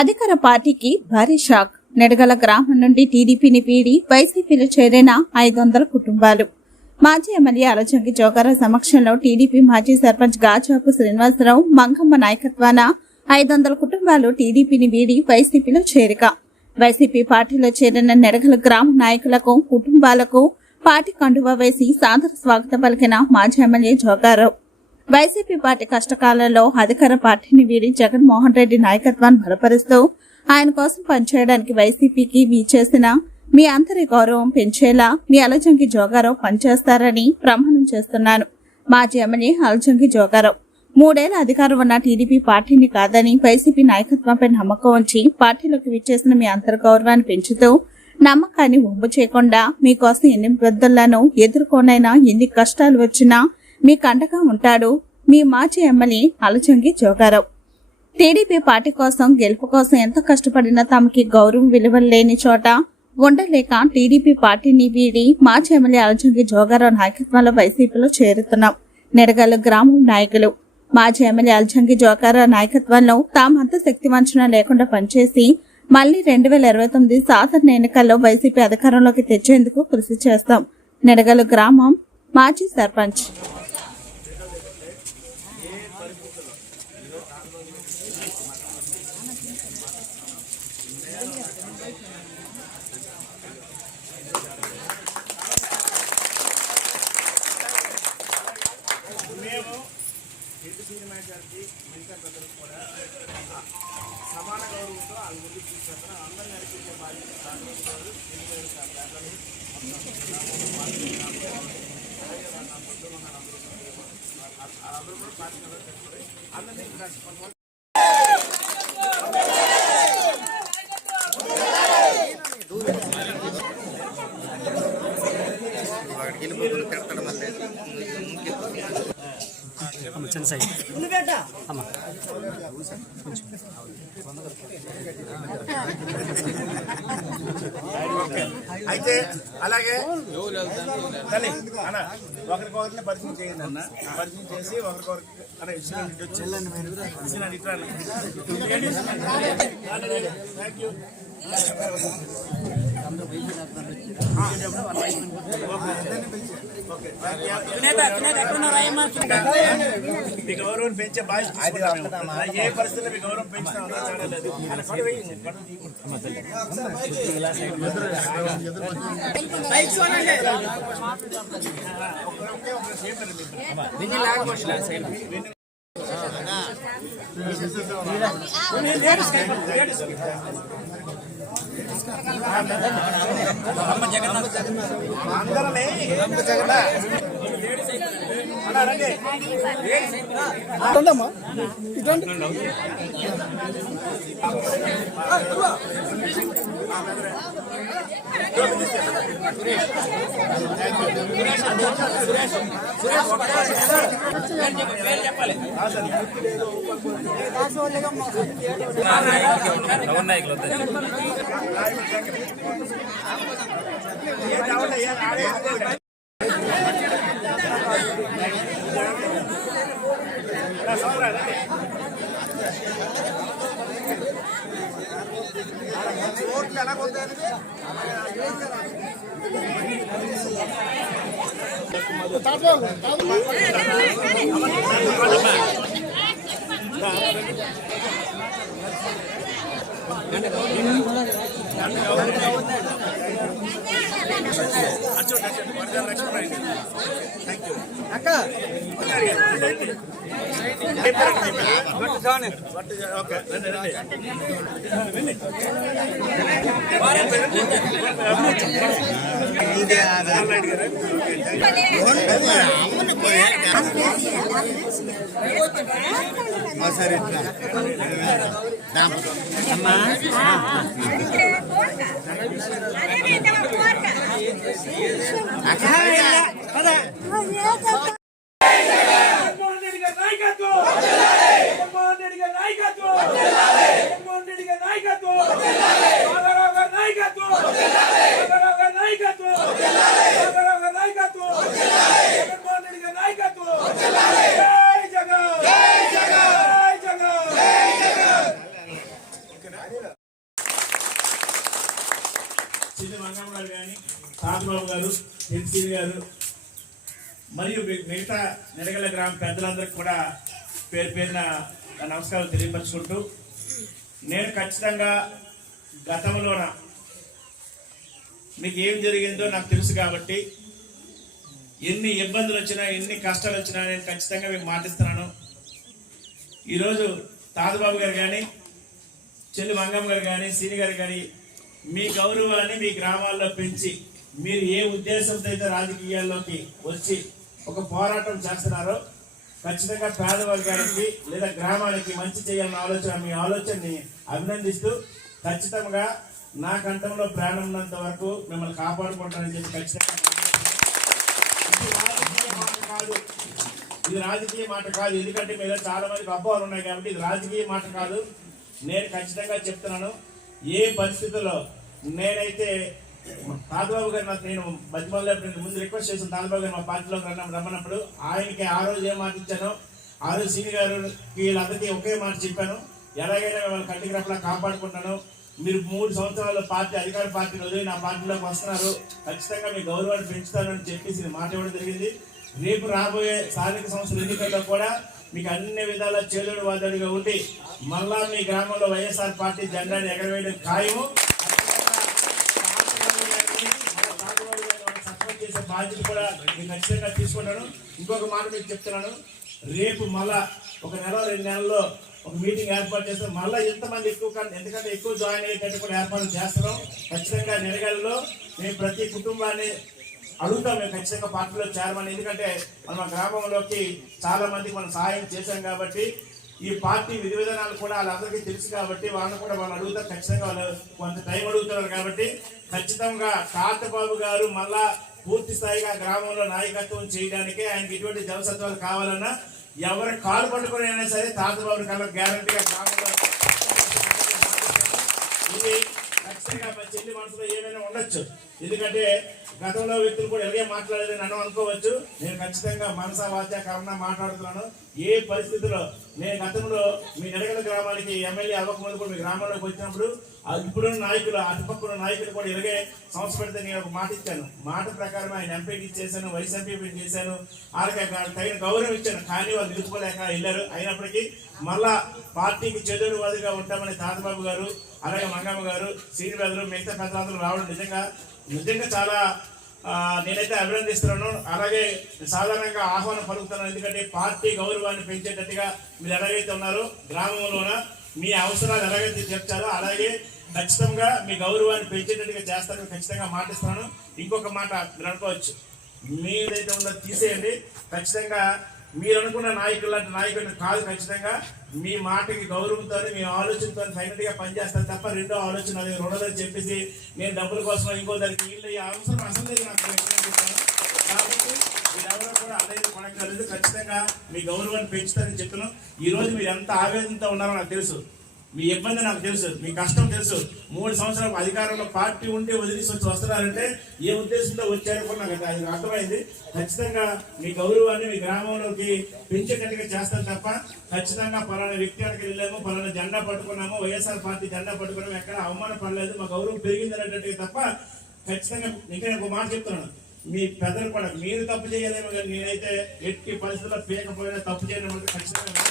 అధికార పార్టీకి భారీ షాక్. నెడగల గ్రామం నుండి టీడీపీని వీడి వైసీపీలో చేరిన 500 కుటుంబాలు. మాజీ ఎమ్మెల్యే అలజంగి జోగారావు సమక్షంలో టీడీపీ మాజీ సర్పంచ్ గాజాపు శ్రీనివాసరావు మంగమ్మ నాయకత్వాన 500 కుటుంబాలు టీడీపీని వీడి వైసీపీలో చేరిక. వైసీపీ పార్టీలో చేరిన నెడగల గ్రామ నాయకులకు, కుటుంబాలకు పార్టీ కండువా వేసి సాదర స్వాగతం పలికిన మాజీ ఎమ్మెల్యే జోగారావు. వైసీపీ పార్టీ కష్టకాలంలో అధికార పార్టీని వీడి జగన్మోహన్ రెడ్డి నాయకత్వాన్ని బలపరుస్తూ ఆయన కోసం పనిచేయడానికి వైసీపీకి చేసిన మీ అందరి గౌరవం పెంచేలా మీ అలజంగి జోగారావు పనిచేస్తారని ప్రమాణం చేస్తున్నాను. మాజీ ఎమ్మెల్యే అలజంగి జోగారావు 3 ఏళ్ల అధికారం ఉన్న టీడీపీ పార్టీని కాదని వైసీపీ నాయకత్వంపై నమ్మకం ఉంచి పార్టీలోకి విచ్చేసిన మీ అంతర్ గౌరవాన్ని పెంచుతూ నమ్మకాన్ని ఒమ్ము చేయకుండా మీకోసం ఎన్ని ఇబ్బందులను ఎదుర్కొనైనా ఎన్ని కష్టాలు వచ్చినా మీకు అండగా ఉంటాడు మీ మాజీ MLA Alajangi Joga Rao. TDP party కోసం, గెలుపు కోసం ఎంత కష్టపడినా తమకి గౌరవం విలువలు లేని చోట ఉండలేక టీడీపీ పార్టీని వీడి మాజీ ఎమ్మెల్యే అలజంగి జోగారావు నాయకత్వంలో వైసీపీలో చేరుతున్నాం. నెడగల గ్రామం నాయకులు మాజీ ఎమ్మెల్యే అలజంగి జోగారావు నాయకత్వంలో తామంత శక్తివంచన లేకుండా పనిచేసి మళ్లీ 2029 సాధారణ ఎన్నికల్లో వైసీపీ అధికారంలోకి తెచ్చేందుకు కృషి చేస్తాం. నెడగల గ్రామం మాజీ సర్పంచ్ సమాన గౌరవంతో వాళ్ళ ముందుకు తీసుకెళ్తారు. అందరూ నడిపించే బాధ్యత అందరూ కూడా పార్టీ అందరినీ చిన్న సైజ్ అమ్మ అయితే అలాగే తల్లి అన్న ఒకరికొకరిని పరిచయం చేయండి అన్న. పరిచయం చేసి ఒకరికొకరికి అన్న థ్యాంక్ యూ. మీ గౌరవం పెంచే బాధ్యత ఏ పరిస్థితుల్లో మీ గౌరవం పెంచినా చాడలేదు. అందరమ్మా ఇటువంటి అక్క గారు, ఎంసీవి గారు మరియు మిగతా నెడగల గ్రామ పెద్దలందరికీ కూడా పేరు పేరున నమస్కారాలు తెలియపరుచుకుంటూ, నేను ఖచ్చితంగా గతంలోన మీకు ఏం జరిగిందో నాకు తెలుసు కాబట్టి ఎన్ని ఇబ్బందులు వచ్చినా ఎన్ని కష్టాలు వచ్చినా నేను ఖచ్చితంగా మీకు మాటిస్తున్నాను. ఈరోజు తాతబాబు గారు కానీ, చెల్లి మంగమ్మ గారు కానీ, సీని గారు కానీ మీ గౌరవాన్ని మీ గ్రామాల్లో పెంచి మీరు ఏ ఉద్దేశంతో అయితే రాజకీయాల్లోకి వచ్చి ఒక పోరాటం చేస్తున్నారో ఖచ్చితంగా పేదవర్గానికి లేదా గ్రామానికి మంచి చేయాలన్న ఆలోచన, మీ ఆలోచనని అభినందిస్తూ ఖచ్చితంగా నా కంఠంలో ప్రాణం ఉన్నంత వరకు మిమ్మల్ని కాపాడుకుంటానని చెప్పి ఖచ్చితంగా. ఇది రాజకీయ మాట కాదు, ఎందుకంటే మీద చాలా మందికి అపోహలు ఉన్నాయి కాబట్టి ఇది రాజకీయ మాట కాదు. నేను ఖచ్చితంగా చెప్తున్నాను, ఏ పరిస్థితుల్లో నేనైతే తాతబాబు గారు నేను బతిమల్ల ముందు రిక్వెస్ట్ చేసిన తాతబాబు గారు మా పార్టీలోకి రమ్మన్నప్పుడు ఆయనకి ఆ రోజు ఏం మాట ఇచ్చాను, ఆ రోజు సీని గారికి వీళ్ళందరికీ ఒకే మాట చెప్పాను, ఎలాగైనా మిమ్మల్ని కంటికి రెప్పలా కాపాడుకుంటాను. మీరు 3 సంవత్సరాల పార్టీ అధికార పార్టీని వదిలి నా పార్టీలోకి వస్తున్నారు, ఖచ్చితంగా మీ గౌరవాన్ని పెంచుతానని చెప్పేసి మాట ఇవ్వడం జరిగింది. రేపు రాబోయే స్థానిక సంస్థల ఎన్నికల్లో కూడా మీకు అన్ని విధాల చేదుడు వాదడిగా ఉండి మళ్ళా మీ గ్రామంలో వైఎస్ఆర్ పార్టీ జెండాని ఎగరవేయడం ఖాయము. సపోర్ట్ చేసే బాధ్యత కూడా నేను ఖచ్చితంగా తీసుకుంటాను. ఇంకొక మాట మీకు చెప్తున్నాను, రేపు మళ్ళా 1 నెల 2 నెలల్లో ఒక మీటింగ్ ఏర్పాటు చేస్తాం. మళ్ళీ ఎంతమంది ఎక్కువ, ఎందుకంటే ఎక్కువ జాయిన్ అయ్యేటట్టు కూడా ఏర్పాటు చేస్తున్నాం. ఖచ్చితంగా నెరగల్లో మేము ప్రతి కుటుంబాన్ని అడుగుతాం, మేము ఖచ్చితంగా పార్టీలో చేరమని. ఎందుకంటే మన గ్రామంలోకి చాలా మందికి మనం సహాయం చేశాం కాబట్టి ఈ పార్టీ విధి విధానాలు కూడా వాళ్ళందరికీ తెలుసు కాబట్టి వాళ్ళని కూడా వాళ్ళు అడుగుతారు. ఖచ్చితంగా వాళ్ళు కొంత టైం అడుగుతున్నారు కాబట్టి ఖచ్చితంగా తాతబాబు గారు మళ్ళా పూర్తి స్థాయిగా గ్రామంలో నాయకత్వం చేయడానికి ఆయనకి ఎటువంటి జవసత్వాలు కావాలన్నా ఎవరి కాలు పట్టుకుని అయినా సరే తాతబాబు కల్లా గ్యారంటీగా గ్రామంలో ఇది ఖచ్చితంగా మా చెల్లి మనసులో ఏమైనా ఉండొచ్చు. ఎందుకంటే గతంలో వ్యక్తులు కూడా ఎలాగే మాట్లాడేదని నన్ను అనుకోవచ్చు. నేను ఖచ్చితంగా మనసా వాచా కర్మ మాట్లాడుతున్నాను. ఏ పరిస్థితుల్లో నేను గతంలో మీ నెడగల గ్రామానికి ఎమ్మెల్యే అవ్వకముందు కూడా మీ గ్రామంలోకి వచ్చినప్పుడు ఇప్పుడున్న నాయకులు, అటుపక్కన నాయకులు కూడా ఇలాగే సంస్థ పెడితే నేను ఒక మాట ఇచ్చాను. మాట ప్రకారం ఆయన ఎంపీకి చేశాను, వైస్ ఎంపీ చేశాను, వాళ్ళకి తగిన గౌరవం ఇచ్చాను. కానీ వాళ్ళు నిలుపుకోలేక వెళ్ళారు. అయినప్పటికీ మళ్ళా పార్టీకి చెదురువాదిగా ఉంటామని తాతబాబు గారు, అలాగే మంగమ్మ గారు, శ్రీనివాదులు, మిగతా పెద్దలందరూ రావడం నిజంగా చాలా నేనైతే అభినందిస్తున్నాను. అలాగే సాధారణంగా ఆహ్వానం పలుకుతున్నాను. ఎందుకంటే పార్టీ గౌరవాన్ని పెంచేటట్టుగా మీరు ఎలాగైతే ఉన్నారో గ్రామంలోన మీ అవసరాలు ఎలాగైతే చెప్తారో అలాగే ఖచ్చితంగా మీ గౌరవాన్ని పెంచేటట్టుగా చేస్తారని ఖచ్చితంగా మాటిస్తున్నాను. ఇంకొక మాట మీరు అనుకోవచ్చు, మీరైతే ఉందో తీసేయండి. ఖచ్చితంగా మీరు అనుకున్న నాయకులు లాంటి నాయకుడిని కాదు. ఖచ్చితంగా మీ మాటకి గౌరవంతో మీ ఆలోచనతో సైలెంట్ గా పనిచేస్తాను తప్ప రెండో ఆలోచన అది రుణదని చెప్పేసి నేను డబ్బుల కోసం ఇంకో దానికి వీళ్ళు అవసరం అసలు నాకు చెప్తాను. కాబట్టి మీరెవరో కూడా అదే కొనక్కర్లేదు. ఖచ్చితంగా మీ గౌరవాన్ని పెంచుతారని చెప్తున్నాను. ఈ రోజు మీరు ఎంత ఆవేదనతో ఉన్నారో నాకు తెలుసు, మీ ఇబ్బంది నాకు తెలుసు, మీ కష్టం తెలుసు. 3 సంవత్సరాల అధికారంలో పార్టీ ఉంటే వదిలేసి వస్తున్నారంటే ఏ ఉద్దేశంతో వచ్చారో కూడా నాకు అది అర్థమైంది. ఖచ్చితంగా మీ గౌరవాన్ని మీ గ్రామంలోకి పెంచేటట్టుగా చేస్తాను తప్ప ఖచ్చితంగా పలానా వ్యక్తి అక్కడికి వెళ్ళాము, పలానా జెండా పట్టుకున్నాము, వైఎస్ఆర్ పార్టీ జెండా పట్టుకున్నాము, ఎక్కడ అవమానం పడలేదు, మా గౌరవం పెరిగింది అనేటట్టుగా తప్ప ఖచ్చితంగా ఇంకా ఒక మాట చెప్తున్నాను, మీ పెద్దలు కూడా మీరు తప్పు చేయలేమో కానీ నేనైతే ఎట్టి పరిస్థితుల్లో పేకపోయినా తప్పు చేయడం ఖచ్చితంగా